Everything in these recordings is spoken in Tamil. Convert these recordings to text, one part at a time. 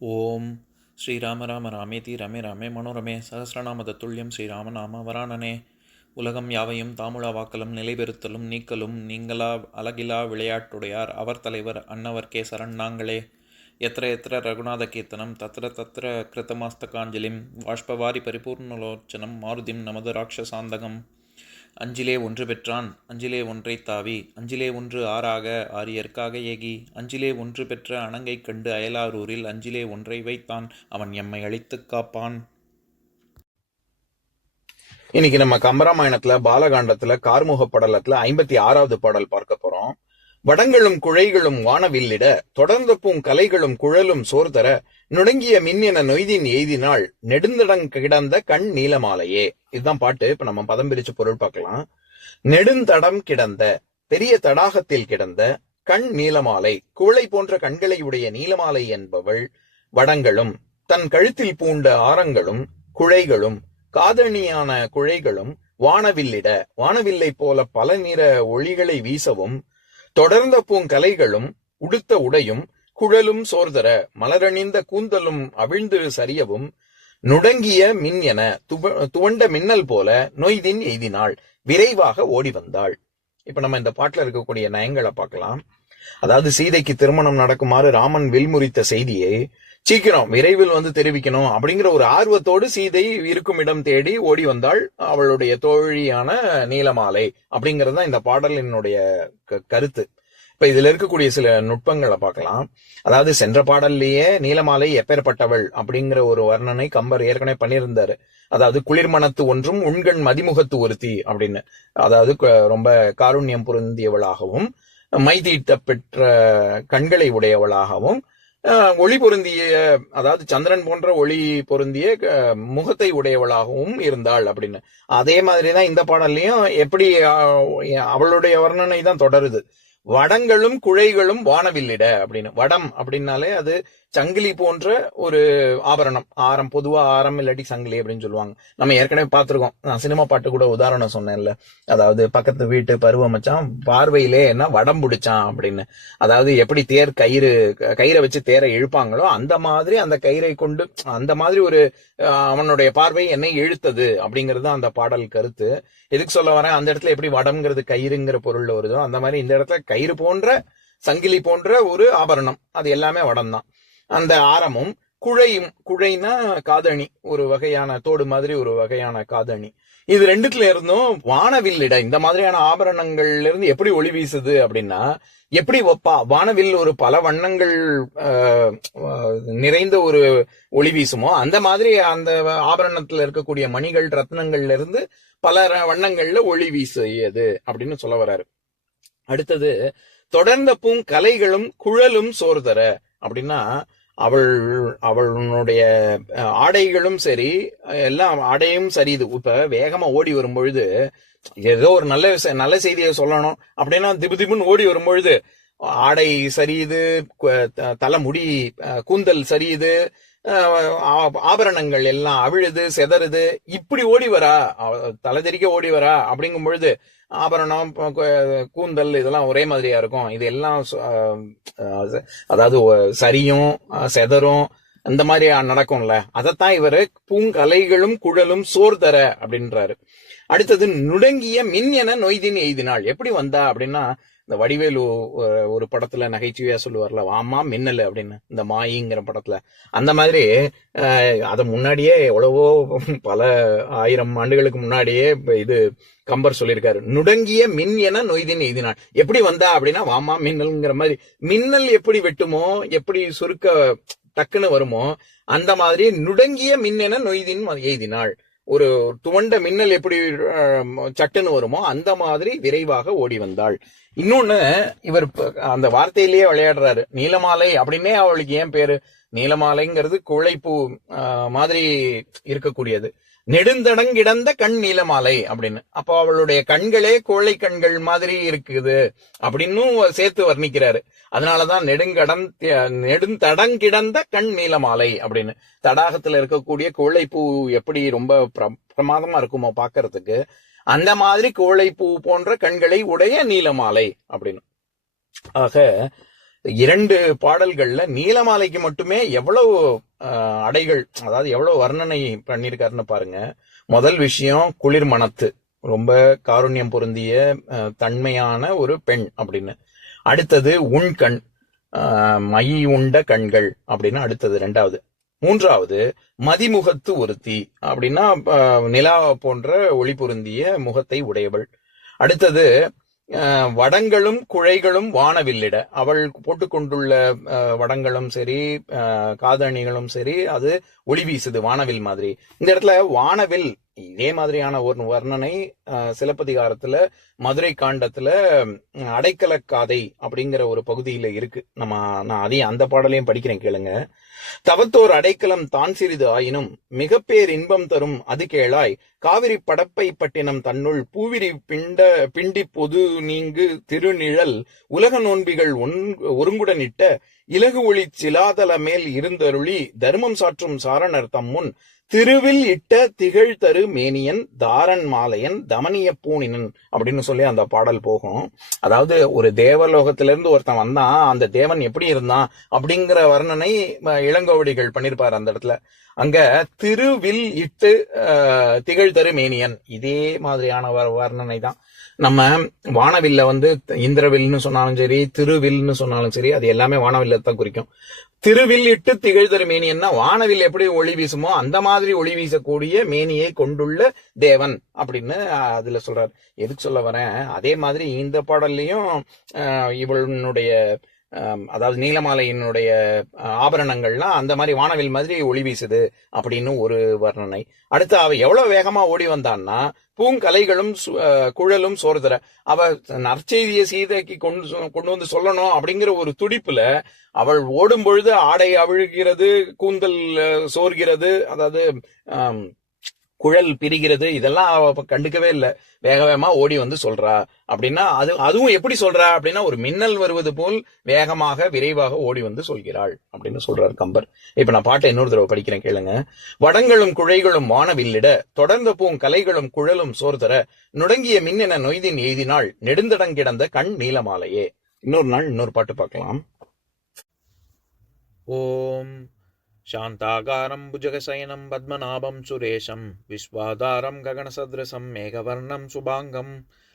ஓம் ஸ்ரீராம ராம ராமேதி ரமே ராமே மனோரமே சகசிரநாம தத்துல்யம் ஸ்ரீராம நாம வராணனே. உலகம் யாவையும் தாமுலா வாக்கலும் நிலைபெறுத்தலும் நீக்கலும் நீங்களா அழகிலா விளையாட்டுடையார் அவர் தலைவர் அன்னவர் சரண் நாங்களே. எத்திர எத்திர ரகுநாத கீர்த்தனம் தத்திர தத்திர கிருத்தமாஸ்தகாஞ்சலிம் வாஷ்பவாரி பரிபூர்ணலோச்சனம் மாருதிம் நமது ராட்சசாந்தகம். அஞ்சிலே ஒன்று பெற்றான் அஞ்சிலே ஒன்றை தாவி அஞ்சிலே ஒன்று ஆறாக ஆரியர்க்காக ஏகி அஞ்சிலே ஒன்று பெற்ற அணங்கை கண்டு அயலாரூரில் அஞ்சிலே ஒன்றை வைத்தான் அவன் எம்மை அழித்துக் காப்பான். இன்னைக்கு நம்ம கம்பராமாயணத்துல பாலகாண்டத்துல கார்முக படலத்துல 56வது பாடல் பார்க்க போறோம். வடங்களும் குழைகளும் வானவில்லிட தொடர்ந்த பூங்கலைகளும் குழலும் சோர்தர நுடங்கிய மின்னென நொய்தின் எய்தினாள் நெடுந்தடங் கிடந்த கண் நீலமாலையே. இதுதான் பாட்டு. இப்ப நம்ம பதம் பிரிச்சு பொருள் பார்க்கலாம். நெடுந்தடம் கிடந்த பெரிய தடாகத்தில் கிடந்த கண் நீலமாலை குவளை போன்ற கண்களை உடைய நீலமாலை என்பவள் வடங்களும் தன் கழுத்தில் பூண்ட ஆரங்களும் குழைகளும் காதணியான குழைகளும் வானவில்லிட வானவில்லை போல பல நிற ஒளிகளை வீசவும் தொடர்ந்த பூங்கலைகளும் உடுத்த உடையும் குழலும் சோர்தர மலரணிந்த கூந்தலும் அவிழ்ந்து சரியவும் நுடங்கிய மின் என துவண்ட மின்னல் போல நொய்தின் எய்தினாள் விரைவாக ஓடி வந்தாள். இப்ப நம்ம இந்த பாட்டுல இருக்கக்கூடிய நயங்களை பார்க்கலாம். அதாவது சீதைக்கு திருமணம் நடக்குமாறு ராமன் வில்முறித்த செய்தியை சீக்கிரம் விரைவில் தெரிவிக்கணும் அப்படிங்கிற ஒரு ஆர்வத்தோடு சீதை இருக்கும் இடம் தேடி ஓடி வந்தாள். அவளுடைய தோழியான நீலமாலை அப்படிங்கறதுதான் இந்த பாடலினுடைய கருத்து. இப்ப இதுல இருக்கக்கூடிய சில நுட்பங்களை பார்க்கலாம். அதாவது சென்ற பாடல்லையே நீலமாலை எப்பேற்பட்டவள் அப்படிங்கிற ஒரு வர்ணனை கம்பர் ஏற்கனவே பண்ணியிருந்தாரு. அதாவது குளிர்மனத்து ஒன்றும் உண்கண் மதிமுகத்து ஒருத்தி அப்படின்னு. அதாவது ரொம்ப காருண்யம் பொருந்தியவளாகவும் மைதீட்ட பெற்ற கண்களை உடையவளாகவும் ஒளி பொருந்திய அதாவது சந்திரன் போன்ற ஒளி பொருந்திய முகத்தை உடையவளாகவும் இருந்தாள் அப்படின்னு. அதே மாதிரிதான் இந்த பாடல்லையும் எப்படி அவளுடைய வர்ணனை தான் தொடருது. வடங்களும் குழைகளும் வானவில்லிட அப்படின்னு. வடம் அப்படின்னாலே அது சங்கிலி போன்ற ஒரு ஆபரணம். ஆரம், பொதுவா ஆரம் இல்லாட்டி சங்கிலி அப்படின்னு சொல்லுவாங்க. நம்ம ஏற்கனவே பார்த்திருக்கோம். நான் சினிமா பாட்டு கூட உதாரணம் சொன்னேன்ல. அதாவது பக்கத்து வீட்டு பருவ மச்சான் பார்வையிலே என்ன வடம் பிடிச்சான் அப்படின்னு. அதாவது எப்படி கயிறை வச்சு தேரை இழுப்பாங்களோ அந்த மாதிரி அந்த கயிறை கொண்டு அந்த மாதிரி ஒரு அவனுடைய பார்வை என்னை இழுத்தது அப்படிங்கிறது அந்த பாடல் கருத்து. எதுக்கு சொல்ல வரேன், அந்த இடத்துல எப்படி வடம்ங்கிறது கயிறுங்கிற பொருள்ல வருதோ அந்த மாதிரி இந்த இடத்துல கயிறு போன்ற சங்கிலி போன்ற ஒரு ஆபரணம், அது எல்லாமே வடம் தான். அந்த ஆரமும் குழைனா காதணி, ஒரு வகையான தோடு மாதிரி ஒரு வகையான காதணி. இது ரெண்டுத்துல இருந்தும் வானவில்லிட இந்த மாதிரியான ஆபரணங்கள்ல இருந்து எப்படி ஒளி வீசுது அப்படின்னா, எப்படி வானவில் ஒரு பல வண்ணங்கள் நிறைந்த ஒரு ஒளி வீசுமோ அந்த மாதிரி அந்த ஆபரணத்துல இருக்கக்கூடிய மணிகள் ரத்னங்கள்ல இருந்து பல வண்ணங்கள்ல ஒளி வீசியது அப்படின்னு சொல்ல வர்றாரு. அடுத்தது தொடர்ந்த பூங்கலைகளும் குழலும் சோர்தர அப்படின்னா அவளுடைய ஆடைகளும் சரி, எல்லாம் ஆடையும் சரியுது. இப்ப வேகமா ஓடி வரும் பொழுது ஏதோ ஒரு நல்ல செய்தியை சொல்லணும் அப்படின்னா திபுன்னு ஓடி வரும் பொழுது ஆடை சரியுது, தலைமுடி கூந்தல் சரியுது, ஆபரணங்கள் எல்லாம் அவிழுது செதறுது. இப்படி ஓடி வரா, தலைதெறிக்க ஓடி வரா அப்படிங்கும் பொழுது ஆபரணம் கூந்தல் இதெல்லாம் ஒரே மாதிரியா இருக்கும். இது எல்லாம் அதாவது சரியும் செதறும் அந்த மாதிரி நடக்கும்ல. அதைத்தான் இவரு பூங்கலைகளும் குழலும் சோர்தர அப்படின்றாரு. அடுத்தது நுடங்கிய மின் என நொய்தின் எய்தினாள். எப்படி வந்தா அப்படின்னா, இந்த வடிவேலு ஒரு படத்துல நகைச்சுவையா சொல்லுவார்ல, வாமா மின்னல் அப்படின்னு, இந்த மாயிங்கிற படத்துல. அந்த மாதிரி அத முன்னாடியே எவ்வளவோ பல ஆயிரம் ஆண்டுகளுக்கு முன்னாடியே இது கம்பர் சொல்லியிருக்காரு. நுடங்கிய மின் என நொய்தின் எய்தினாள். எப்படி வந்தா அப்படின்னா வாமா மின்னல்ங்கிற மாதிரி. மின்னல் எப்படி வெட்டுமோ, எப்படி சுருக்க டக்குன்னு வருமோ அந்த மாதிரி நுடங்கிய மின் என நொய்தின் எய்தினாள். ஒரு துவண்ட மின்னல் எப்படி சட்டுன்னு வருமோ அந்த மாதிரி விரைவாக ஓடி வந்தாள். இன்னொன்னு, இவர் அந்த வார்த்தையிலேயே விளையாடுறாரு. நீலமாலை அப்படின்னே அவளுக்கு ஏன் பேரு? நீலமாலைங்கிறது குழைப்பூ மாதிரி இருக்கக்கூடியது. நெடுந்தடங்கிடந்த கண் நீலமாலை அப்படின்னு. அப்போ அவளுடைய கண்களே கோழை கண்கள் மாதிரி இருக்குது அப்படின்னு சேர்த்து வர்ணிக்கிறாரு. அதனாலதான் நெடுந்தடங்கிடந்த கண் நீலமாலை அப்படின்னு. தடாகத்துல இருக்கக்கூடிய கோழைப்பூ எப்படி ரொம்ப பிரமாதமா இருக்குமோ பாக்குறதுக்கு, அந்த மாதிரி கோழைப்பூ போன்ற கண்களை உடைய நீலமாலை அப்படின்னு. ஆக 2 பாடல்கள்ல நீலமாலைக்கு மட்டுமே எவ்வளவு அடைகள், அதாவது எவ்வளவு வர்ணனை பண்ணியிருக்காருன்னு பாருங்க. முதல் விஷயம் குளிர் மனத்து, ரொம்ப காருண்யம் பொருந்திய தன்மையான ஒரு பெண் அப்படின்னு. அடுத்தது உண்கண், மை உண்ட கண்கள் அப்படின்னு அடுத்தது 2வது. 3வது மதிமுகத்து ஒருத்தி அப்படின்னா நிலா போன்ற ஒளி பொருந்திய முகத்தை உடையவள். அடுத்தது வடங்களும் குழைகளும் வானவில்லிட, அவள் போட்டுக்கொண்டுள்ள வடங்களும் சரி காதணிகளும் சரி அது ஒளி வீசுது வானவில் மாதிரி. இந்த இடத்துல வானவில் இதே மாதிரியான ஒரு வர்ணனை சிலப்பதிகாரத்துல மதுரை காண்டத்துல அடைக்கலக்காதை அப்படிங்கிற ஒரு பகுதியில இருக்கு. நான் அதையும் அந்த பாடலையும் படிக்கிறேன் கேளுங்க. தவத்தோர் அடைக்கலம் தான் சிறிது ஆயினும் மிகப்பேர் இன்பம் தரும் அது கேளாய், காவிரி படப்பை பட்டினம் தன்னுள் பூவிரி பிண்டி பொது நீங்கு திருநிழல் உலக நோன்பிகள் ஒருங்குடனிட்ட இலகு ஒளி சிலாதல மேல் இருந்தருளி தர்மம் சாற்றும் சாரணர் தம்முன் திருவில் இட்ட திகழ் தரு மேனியன் தாரன் மாலையன் தமனிய பூணினன் அப்படின்னு சொல்லி அந்த பாடல் போகும். அதாவது ஒரு தேவலோகத்திலிருந்து ஒருத்தன் வந்தான், அந்த தேவன் எப்படி இருந்தான் அப்படிங்கிற வர்ணனை இளங்கோவடிகள் பண்ணிருப்பாரு அந்த இடத்துல. அங்க திருவில் இட்டு திகழ் தரு மேனியன், இதே மாதிரியான வர்ணனை தான். நம்ம வானவில்ல இந்திரவில்னு சொன்னாலும் சரி திருவில்னு சொன்னாலும் சரி அது எல்லாமே வானவில்லத்தான் குறிக்கும். திருவில் இட்டு திகழ்தரு மேனியன்னா வானவில் எப்படி ஒளி வீசுமோ அந்த மாதிரி ஒளி வீசக்கூடிய மேனியை கொண்டுள்ள தேவன் அப்படின்னு அதுல சொல்றாரு. எதுக்கு சொல்ல வரேன், அதே மாதிரி இந்த பாடல்லையும் இவளுடைய அதாவது நீலமாலையினுடைய ஆபரணங்கள்லாம் அந்த மாதிரி வானவில் மாதிரி ஒளி வீசுது அப்படின்னு ஒரு வர்ணனை. அடுத்து அவ எவ்வளவு வேகமா ஓடி வந்தான்னா பூங்கலைகளும் குழலும் சோர்தர, அவ நற்செய்திய சீதைக்கு கொண்டு வந்து சொல்லணும் அப்படிங்கிற ஒரு துடிப்புல அவள் ஓடும் பொழுது ஆடை அவிழ்கிறது, கூந்தல் சோர்கிறது, அதாவது குழல் பிரிகிறது, இதெல்லாம் அவ கண்டுக்கவே இல்லை. வேக வேகமா ஓடி வந்து சொல்றா அப்படின்னா அதுவும் எப்படி சொல்றா அப்படின்னா ஒரு மின்னல் வருவது போல் வேகமாக விரைவாக ஓடி வந்து சொல்கிறாள் அப்படின்னு சொல்றாரு கம்பர். இப்ப நான் பாட்டை இன்னொரு தடவை படிக்கிறேன் கேளுங்க. வடங்களும் குழைகளும் வானவில்லிட தொடர்ந்த பூங்கலைகளும் குழலும் சோர்தர நுடங்கிய மின்னென நொய்தின் எய்தினாள் நெடுந்தடங்கிடந்த கண் நீலமாலையே. இன்னொரு நாள் இன்னொரு பாட்டு பார்க்கலாம். ஓம் शान्ताकारं भुजगशयनं पद्मनाभं सुरेशं विश्वाधारं गगनसदृशं मेघवर्णं शुभाङ्गं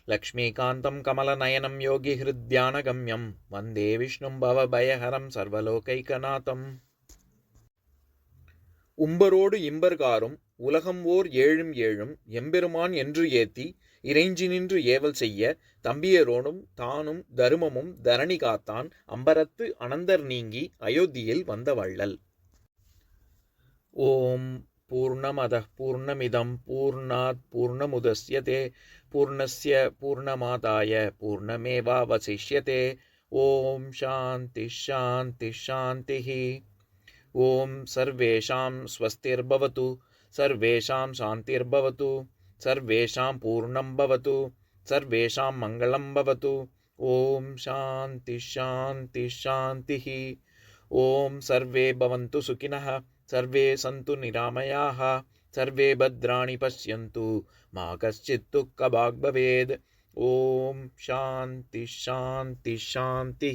लक्ष्मीकान्तं कमलनयनं योगिहृद्यानगम्यं वन्दे विष्णुं भवभयहरं सर्वलोकैकनाथम्. உம்பரோடு இம்பர்காரும் உலகம் ஓர் ஏழும் ஏழும் எம்பெருமான் என்று ஏத்தி இறைஞ்சி நின்று ஏவல் செய்ய தம்பியரோடும் தானும் தருமமும் தரணி காத்தான் அம்பரத்து அனந்தர் நீங்கி அயோத்தியில் வந்த வள்ளல். ஓம் பூர்ணமதः பூர்ணமிதம் பூர்ணாத் பூர்ணமுதஸ்யதே பூர்ணஸ்ய பூர்ணமாதாய பூர்ணமேவாவசிஷ்யதே. ஓம் சாந்தி சாந்தி சாந்திः. ஓம் சர்வேஷாம் ஸ்வஸ்திர்பவது சர்வேஷாம் சாந்திர்பவது சர்வேஷாம் பூர்ணம் பவது சர்வேஷாம் மங்களம் பவது. ஓம் சாந்தி சாந்தி சாந்திः. ஓம் சர்வே பவந்து சுகினः सर्वे सन्तु निरामयाः सर्वे भद्राणि पश्यन्तु मा कश्चित् दुःखभाग् भवेत्. ओम शांति शांति शांति.